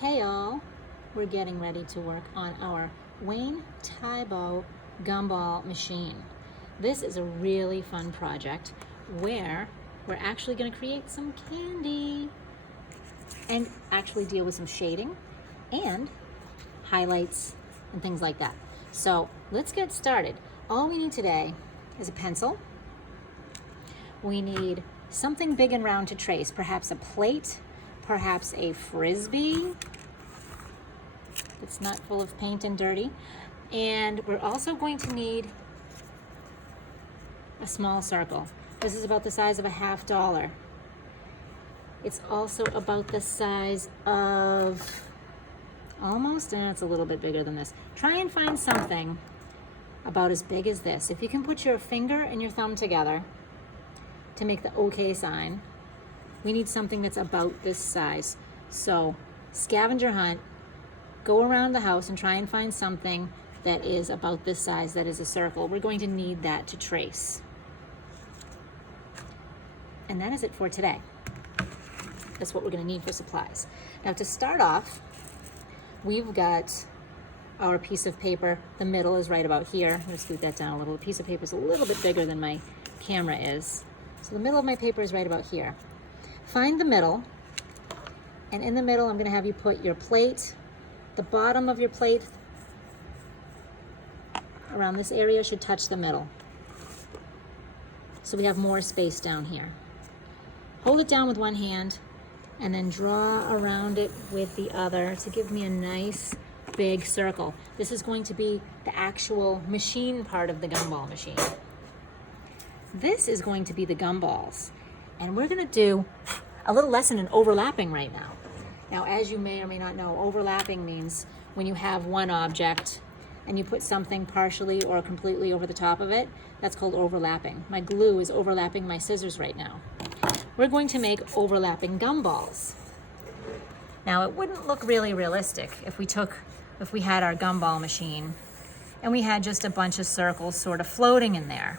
Hey all, we're getting ready to work on our Thiebaud gumball machine. This is a really fun project where we're actually going to create some candy and actually deal with some shading and highlights and things like that. So let's get started. All we need today is a pencil. We need something big and round to trace, perhaps a plate, perhaps a frisbee that's not full of paint and dirty. And we're also going to need a small circle. This is about the size of a $50. It's also about the size of almost, and it's a little bit bigger than this. Try and find something about as big as this. If you can put your finger and your thumb together to make the OK sign, we need something that's about this size. So scavenger hunt, go around the house and try and find something that is about this size, that is a circle. We're going to need that to trace. And that is it for today. That's what we're going to need for supplies. Now to start off, we've got our piece of paper. The middle is right about here. I'm going to scoot that down a little. The piece of paper is a little bit bigger than my camera is. So the middle of my paper is right about here. Find the middle, and in the middle I'm going to have you put your plate. The bottom of your plate around this area should touch the middle. So we have more space down here. Hold it down with one hand and then draw around it with the other to give me a nice big circle. This is going to be the actual machine part of the gumball machine. This is going to be the gumballs. And we're going to do a little lesson in overlapping right now. Now, as you may or may not know, overlapping means when you have one object and you put something partially or completely over the top of it, that's called overlapping. My glue is overlapping my scissors right now. We're going to make overlapping gumballs. Now, it wouldn't look really realistic if we had our gumball machine and we had just a bunch of circles sort of floating in there.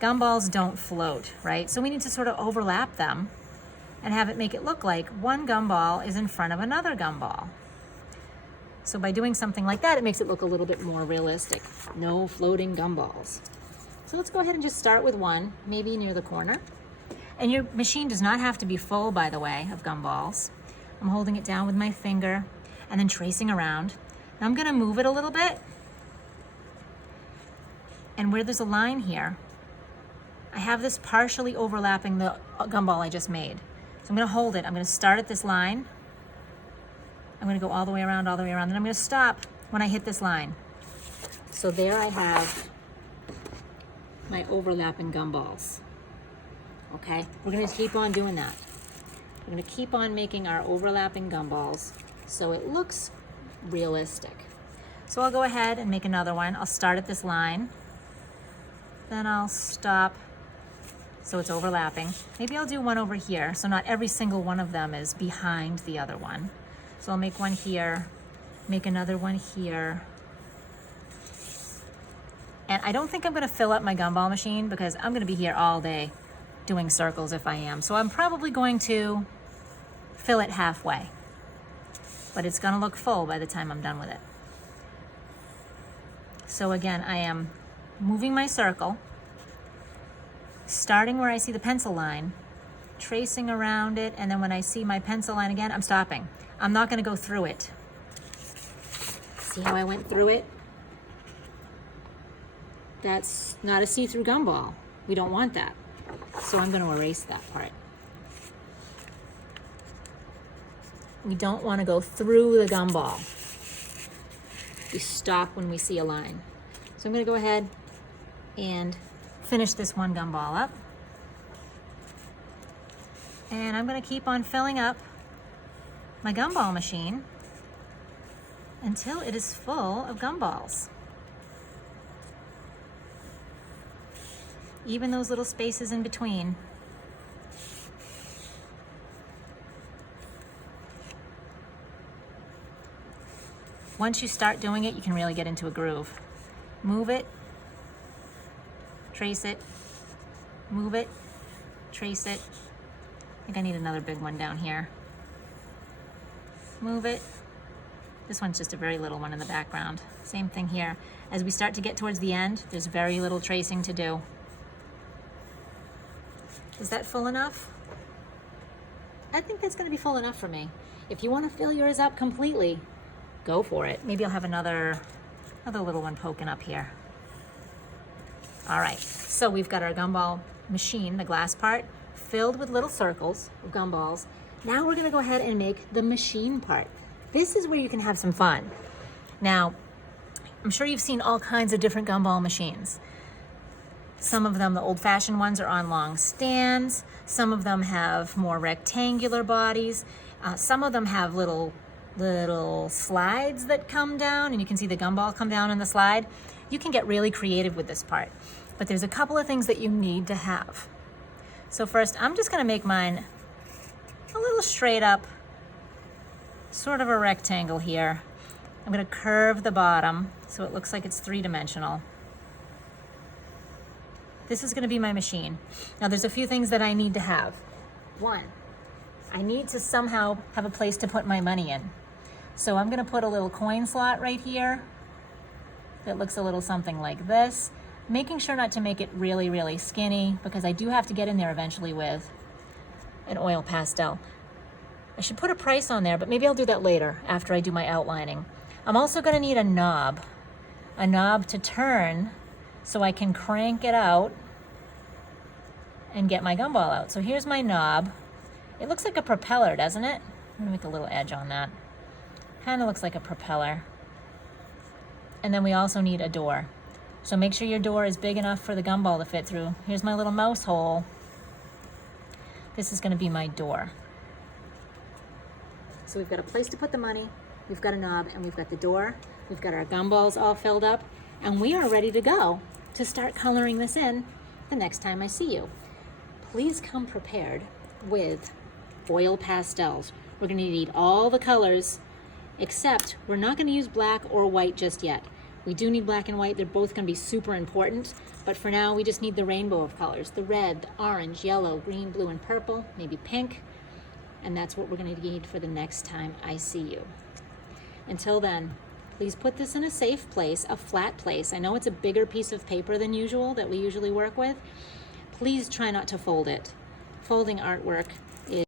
Gumballs don't float, right? So we need to sort of overlap them and have it make it look like one gumball is in front of another gumball. So by doing something like that, it makes it look a little bit more realistic. No floating gumballs. So let's go ahead and just start with one, maybe near the corner. And your machine does not have to be full, by the way, of gumballs. I'm holding it down with my finger and then tracing around. Now I'm gonna move it a little bit. And where there's a line here, I have this partially overlapping the gumball I just made. So I'm gonna hold it. I'm gonna start at this line. I'm gonna go all the way around, and I'm gonna stop when I hit this line. So there I have my overlapping gumballs. Okay, we're gonna keep on doing that. We're gonna keep on making our overlapping gumballs so it looks realistic. So I'll go ahead and make another one. I'll start at this line, then I'll stop so it's overlapping. Maybe I'll do one over here, so not every single one of them is behind the other one. So I'll make one here, make another one here. And I don't think I'm gonna fill up my gumball machine because I'm gonna be here all day doing circles if I am. So I'm probably going to fill it halfway, but it's gonna look full by the time I'm done with it. So again, I am moving my circle, starting where I see the pencil line, tracing around it, and then when I see my pencil line again, I'm stopping. I'm not gonna go through it. See how I went through it? That's not a see-through gumball. We don't want that. So I'm gonna erase that part. We don't wanna go through the gumball. We stop when we see a line. So I'm gonna go ahead and finish this one gumball up. And I'm gonna keep on filling up my gumball machine until it is full of gumballs. Even those little spaces in between. Once you start doing it, you can really get into a groove. Move it, trace it, move it, trace it. I think I need another big one down here. move it. This one's just a very little one in the background. Same thing here. As we start to get towards the end, there's very little tracing to do. Is that full enough? I think that's gonna be full enough for me. If you wanna fill yours up completely, go for it. Maybe I'll have another little one poking up here. All right, so we've got our gumball machine, the glass part, filled with little circles of gumballs. Now we're gonna go ahead and make the machine part. This is where you can have some fun. Now, I'm sure you've seen all kinds of different gumball machines. Some of them, the old-fashioned ones, are on long stands. Some of them have more rectangular bodies. Some of them have little slides that come down, and you can see the gumball come down on the slide. You can get really creative with this part, but there's a couple of things that you need to have. So first, I'm just gonna make mine a little straight up, sort of a rectangle here. I'm gonna curve the bottom so it looks like it's three-dimensional. This is gonna be my machine. Now there's a few things that I need to have. One, I need to somehow have a place to put my money in. So I'm gonna put a little coin slot right here that looks a little something like this, making sure not to make it really, really skinny because I do have to get in there eventually with an oil pastel. I should put a price on there, but maybe I'll do that later after I do my outlining. I'm also gonna need a knob to turn so I can crank it out and get my gumball out. So here's my knob. It looks like a propeller, doesn't it? I'm gonna make a little edge on that. Kind of looks like a propeller. And then we also need a door. So make sure your door is big enough for the gumball to fit through. Here's my little mouse hole. This is gonna be my door. So we've got a place to put the money, we've got a knob, and we've got the door. We've got our gumballs all filled up, and we are ready to go to start coloring this in the next time I see you. Please come prepared with oil pastels. We're gonna need all the colors, except we're not gonna use black or white just yet. We do need black and white. They're both gonna be super important, but for now we just need the rainbow of colors, the red, the orange, yellow, green, blue, and purple, maybe pink, and that's what we're gonna need for the next time I see you. Until then, please put this in a safe place, a flat place. I know it's a bigger piece of paper than usual that we usually work with. Please try not to fold it. Folding artwork is